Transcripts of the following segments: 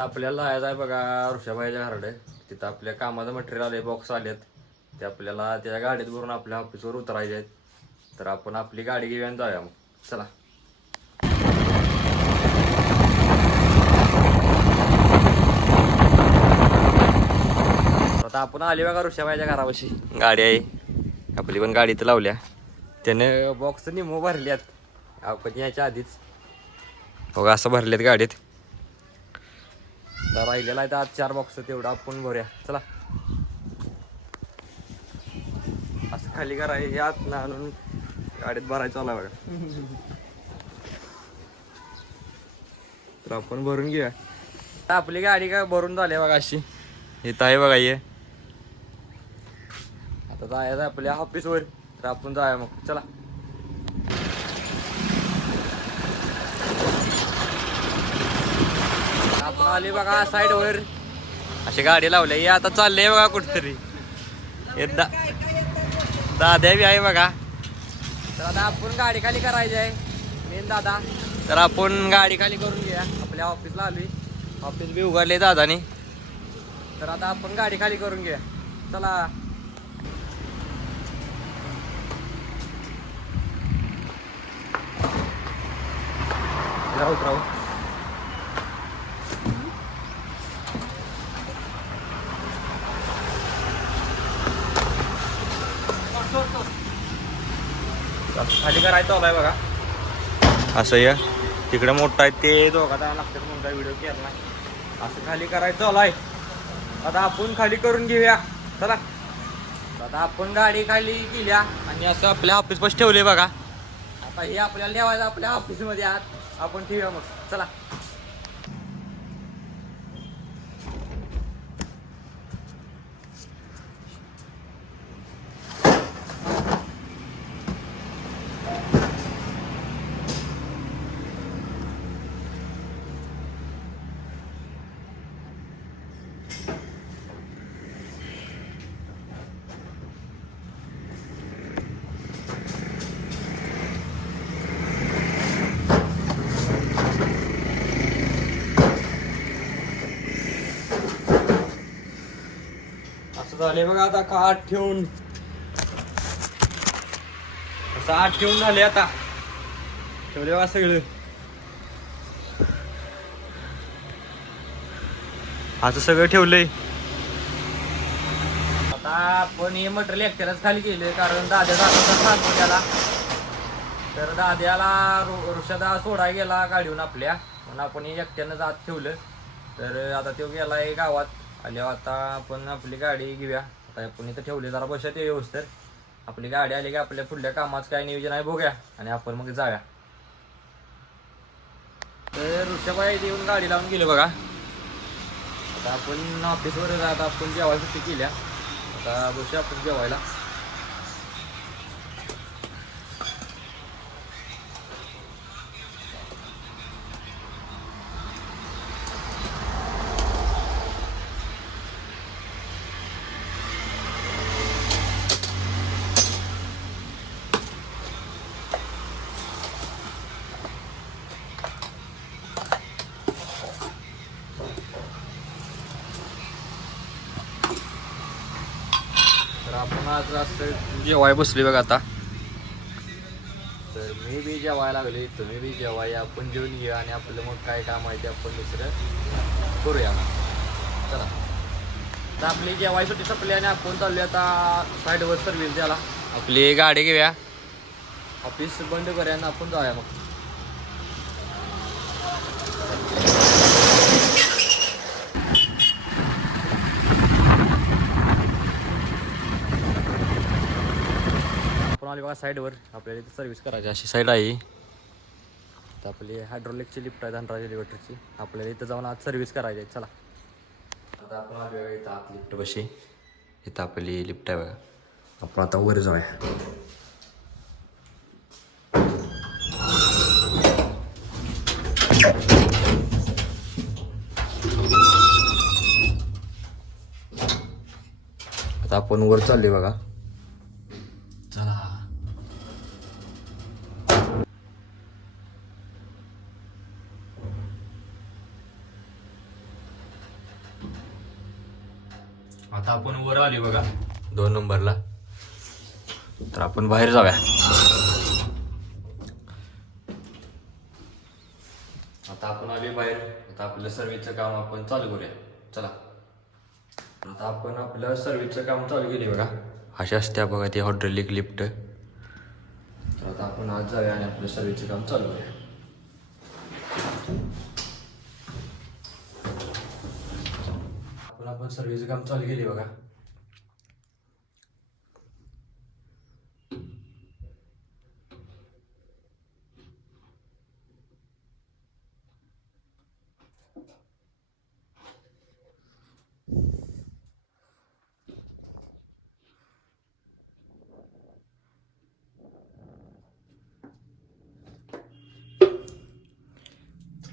आपल्याला जायचं आहे बघा ऋषभाईच्या घराकडे. तिथं आपल्या कामाचं मटेरियल आले, बॉक्स आलेत, ते आपल्याला त्या गाडीत भरून आपल्या ऑफिसवर उतरायचे आहेत. तर आपण आपली गाडी घेऊन जाऊया मग. चला. आता आपण आले बघा ऋषभाईच्या घरापाशी. गाडी आहे आपली, पण गाडी तर लावल्या त्याने. बॉक्स निमो भरल्यात आपण याच्या आधीच बघा, असं भरलेत गाडीत. तर राहिलेला आहे आज 4 बॉक्स, तेवढं आपण भरूया. चला. असं खाली कराय हे आत ना आणून गाडीत भरायचं आला बघा. तर आपण भरून घेऊया. आपली गाडी काय भरून झाली बघा अशी. इथं आहे बघा हे. आता जायचं आपल्या ऑफिसवर. तर आपण जाऊया मग. चला. आपण आले बघा साईडवर. अशी गाडी लावली. आता चाललंय बघा कुठतरी. एकदा दाद्या बी आहे बघा. तर आता आपण गाडी खाली करायची आहे मेन दादा. तर आपण गाडी खाली करून घ्या. आपल्या ऑफिसला आलोय. ऑफिस बी उघडले दादाने. तर आता आपण गाडी खाली करून घ्या. चला. राहू खाली करायचं आलाय बघा. असं या तिकडे मोठा आहे ते दोघा जायला लागतात म्हणून काय व्हिडिओ केला नाही. असं खाली करायचं आलाय. आता आपण खाली करून घेऊया. चला. आता आपण गाडी खाली केल्या आणि असं आपल्या ऑफिस पास ठेवले बघा. आता हे आपल्याला ठेवायचं आपल्या ऑफिसमध्ये आत. आपण ठेवूया मग. चला. झाले बघा. आता का आत ठेवून असं आत ठेवून झाले. आता ठेवले बघा सगळं. असं सगळं ठेवलंय. आता आपण हे मटेरियल एकट्यालाच खाली केले कारण दाद्या सांगतो त्याला. तर दाद्याला ऋषदा सोडाय गेला गाडीहून आपल्या, म्हणून आपण हे एकट्यानं जात ठेवलं. तर आता तो गेलाय गावात. आल्यावर आता आपण आपली गाडी घेऊया. आता आपण इथं ठेवले जरा बसत व्यवस्थित. आपली गाडी आली की आपल्या पुढल्या कामाचं काय नियोजन आहे बघूया आणि आपण मग जाऊया. तर ऋषभाई येऊन गाडी लावून गेले बघा. आता आपण ऑफिसवर जाता आपण जेवायला सुट्टी केल्या. आता बसूया आपण जेवायला. तर आपण आज असं जेवाय बसले बघा आता. तर मी बी जेवायला लागले, तुम्ही बी जेवाय. आपण जेवून घ्या आणि आपलं मग काय काम आहे ते आपण दुसरं करूया मग. चला. तर आपली जेवायसाठी संपली आणि आपण चाललो आता साईडवर सर्व्हिस द्यायला. आपली गाडी घेऊया. ऑफिस बंद करूया आणि आपण जाऊया मग. आपण आले बघा साईडवर. आपल्याला इथे सर्व्हिस करायची अशी साईड आहे. तर आपली हायड्रोलिकची लिफ्ट आहे धनराज एलिव्हेटरची. आपल्याला इथं जाऊन आज सर्व्हिस करायची आहे. चला. आता आपण आलो बघा इथं आत लिफ्ट बशी. इथं आपली लिफ्ट आहे बघा. आपण आता वर जाऊया. आता आपण वर चालले बघा. चला. आता आपण वर आली बघा 2 नंबरला. तर आपण बाहेर जाऊया. आता आपण आली बाहेर. आता आपलं सर्व्हिसचं काम आपण चालू करूया. चला. आता आपण आपलं सर्व्हिसचं काम चालू केले बघा. अशा असत्या बघा ती हायड्रॉलिक लिफ्ट. तर आता आपण आज जाऊया आणि आपलं सर्व्हिसचं काम चालू करूया. आपण सर्व्हिसचं काम चालू केले बघा.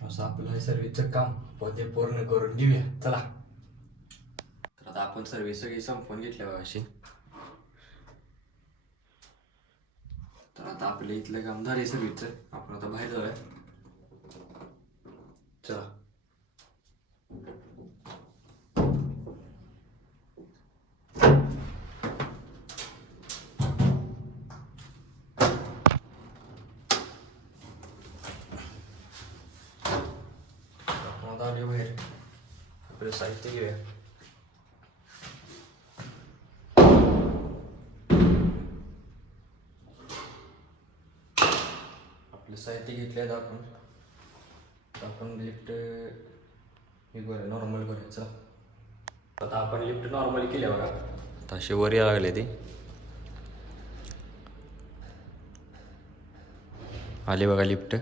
असं आपलं हे सर्व्हिसचं काम पण ते पूर्ण करून घेऊया. चला. तर आता आपण सर्व्हिस सगळी संपवून घेतल्या बघा अशी. तर आता आपलं इथलं काम झालं सर्व्हिसचं. आपण आता बाहेर जाऊया. चला. आपण आता आलो बाहेर. आपलं साहित्य घेऊया. आपलं साहित्य घेतलं आपण लिफ्ट हे करूया, नॉर्मल करूया. चला. आता आपण लिफ्ट नॉर्मल केल्या बघा. आता अशी वर यायला लागले ती. आले बघा लिफ्ट.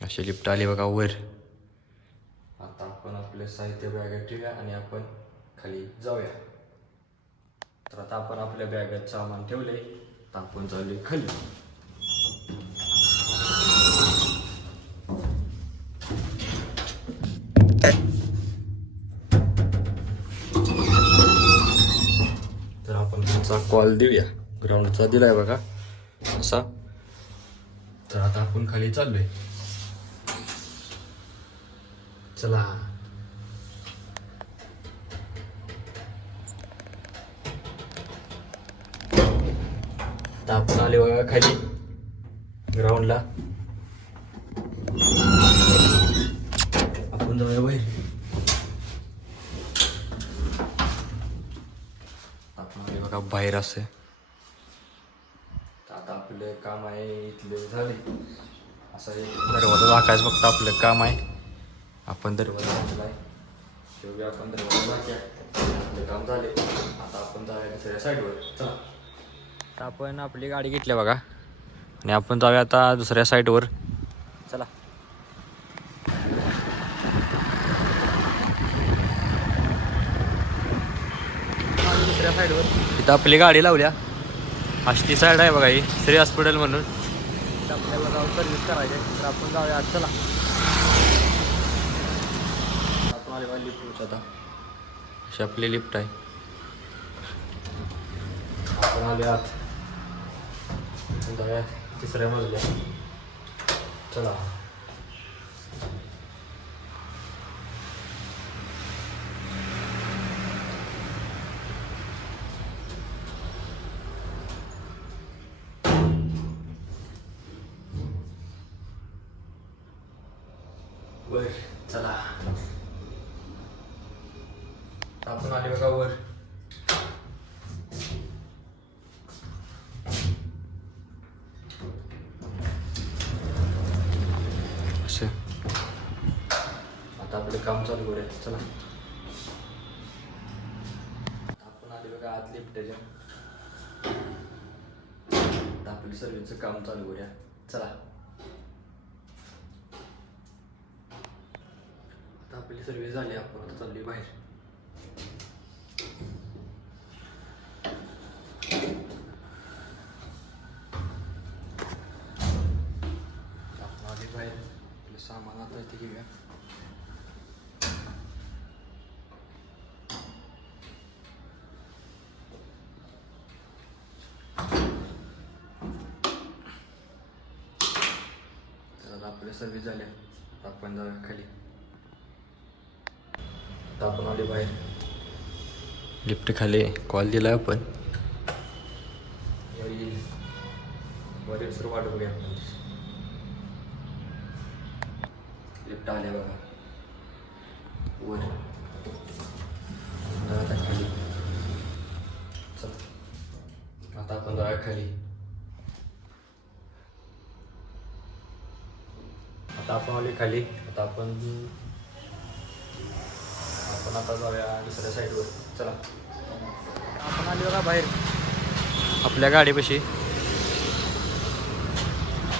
अशी लिफ्ट आली बघा वर. आता आपण आपले साहित्य बॅगेत ठेवूया आणि आपण खाली जाऊया. तर आता आपण आपल्या बॅगेत सामान ठेवले. तर आपण चालू खाली. तर आपण तुमचा कॉल देऊया. ग्राउंडचा दिलाय बघा असा. तर आता आपण खाली चाललोय. चला. आता आपण आले बघा खाली ग्राउंडला. आपण जाऊया बाहेर. आपण आले बघा बाहेर असे. आता आपलं काम आहे इथले झाले. असं दरवाजा झाकायचं फक्त आपलं काम आहे. आपण दरवाजा झाकलाय. शेवटी आपण दरवाजा झाक्या. आपलं काम झाले. आता आपण जाऊया दुसऱ्या साईडवर. चला. आता आपण आपली गाडी घेतली बघा आणि आपण जाऊया आता दुसऱ्या साईडवर. चला. दुसऱ्या साईडवर इथं आपली गाडी लावल्या. अशी साईड आहे बघा ही श्री हॉस्पिटल म्हणून. आपल्याला जाऊन सर्व्हिस करायची. तर आपण जाऊया आज. चला. आपण आले बघा लिफ्ट. आता अशी आपली लिफ्ट आहे. आपण आले आत. जाऊया तिसऱ्या मजल्या. चला. वर. चला. आपण आले बघा वर. असं आता आपलं काम चालू करूया. चला. आपण आले बघा आत लिफ्टच्या. आपली सर्व्हिसचं काम चालू करूया. चला. आता आपली सर्व्हिस झाली. आपण आता चालली बाहेर. आपण आली बाहेर. आपलं सामान आता इथे घेऊया. तर आपल्या सर्व्हिस झाल्या. आपण जाऊया खाली. आता आपण आले बाहेर, लिफ्ट खाली कॉल दिला आपण, बरेच सर वाट बघूया. लिफ्ट आले बघा वर, आता खाली. चला आता आपण जाऊया खाली. आता आपण आले खाली. आता आपण आता जाऊया दुसऱ्या साईडवर. चला आपण आले बघा बाहेर आपल्या गाडीपाशी.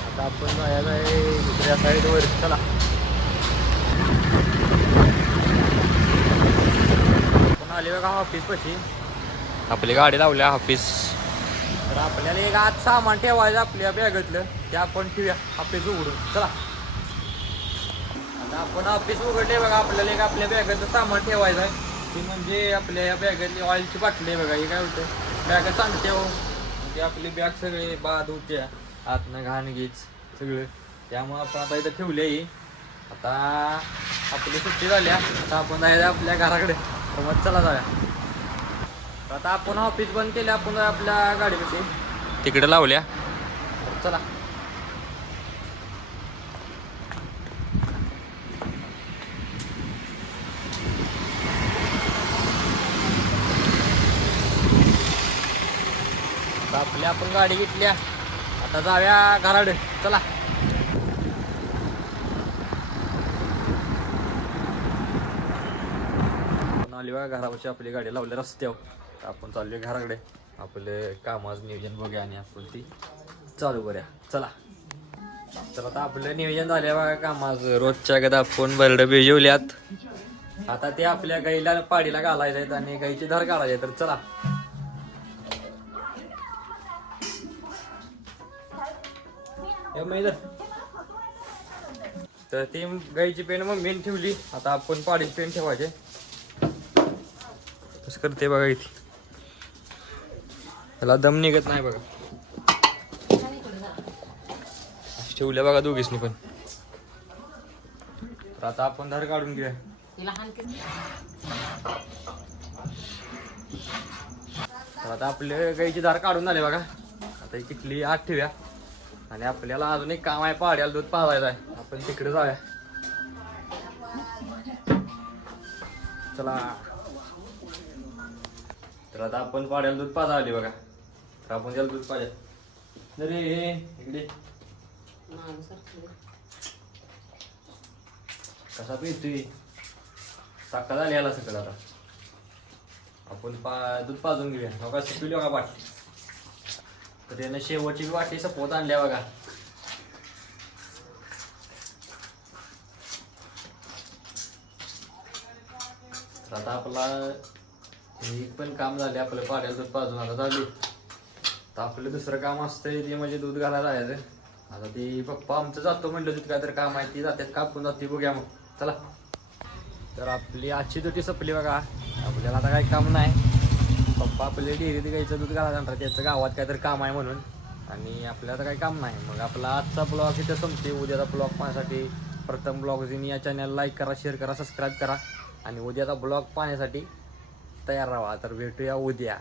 आता आपण जायला आहे दुसऱ्या साईडवर. चला आपण आले बघा ऑफिसपाशी. आपली गाडी लावल्या ऑफिस. तर आपल्याला एक आज सामान ठेवायचं आपल्या बॅगेतलं, ते आपण ठेवूया ऑफिस उघडून. चला आता आपण ऑफिस उघडले बघा. आपल्याला एक आपल्या बॅगेतलं सामान ठेवायचं आहे, ते म्हणजे आपल्या या बॅगेतली ऑइलची बाटली आहे बघा. हे काय होतं बॅग सांगते हो, म्हणजे आपली बॅग सगळे बाद होते आतनं, घाण गीच सगळं. त्यामुळं आपण आता इथं ठेवले. आता आपली सुट्टी झाल्या. आता आपण जायचं आपल्या घराकडे. तर मग चला जाऊया. आता आपण ऑफिस बंद केले. आपण आपल्या गाडीपाशी तिकडे लावल्या. चला आपली आपण गाडी घेतल्या. आता जाऊया घराकडे. चला आली बघा घरापाशी आपली गाडी लावली रस्त्यावर. आपण चाललोय घराकडे. आपले कामाचं नियोजन बघूया आणि आपण ती चालू करूया. चला तर आता आपलं नियोजन झालं बघा कामाचं. रोजच्या गदा आपण बरडं भिजवल्यात. आता ते आपल्या गाईला पाडीला घालायचे आहेत आणि गाईची धार काढायचे. तर चला तर ती गाईची पेंड मम्मीने ठेवली. आता आपण पाडीची पेंड ठेवायचे. कसं करते बघा इथे. त्याला दम निघत नाही बघा. ठेवल्या बघा दोघीसनी पण. तर आता आपण धार काढून घेऊया. तर आता आपले गाईची धार काढून झाले बघा. आता ही किटली आत ठेवूया आणि आपल्याला अजून एक काम आहे, पाड्याला दूध पाजायचं आहे. आपण तिकडे जाऊया. चला तर आता आपण पाड्याला दूध पाजा आली बघा. तर आपण त्याला दूध पाजा. अरे इकडे कसा पितोय. साखर झाली याला सगळं. आता आपण दूध पाजून घेऊया. बघा शिकवली बघा बाटली. तर त्यानं शेवटची वाटी सपोत आणल्या बघा. तर आता आपला एक पण काम झाले. आपलं पाड्याला दूध पाजून आता झाली. तर आपलं दुसरं काम असतंय ते म्हणजे दूध घालायला जायचं. आता ती पप्पा आमचं जातो म्हणलं दूध काय तर काम आहे, ती जातात कापून जाते. बघूया मग चला. तर आपली आजची दुटी संपली बघा. आपल्याला आता काही काम नाही. पप्पा आपले डेअरीत गाईचं दूध घालायला जाणार, त्याचं गावात काहीतरी काम आहे म्हणून. आणि आपल्याला तर काही काम नाही. मग आपला आजचा ब्लॉग इथं संपते. उद्याचा ब्लॉग पाहण्यासाठी प्रथम ब्लॉगजीनी या चॅनल लाईक करा, शेअर करा, सबस्क्राईब करा. आणि उद्याचा ब्लॉग पाहण्यासाठी तयार राहा. तर भेटूया उद्या.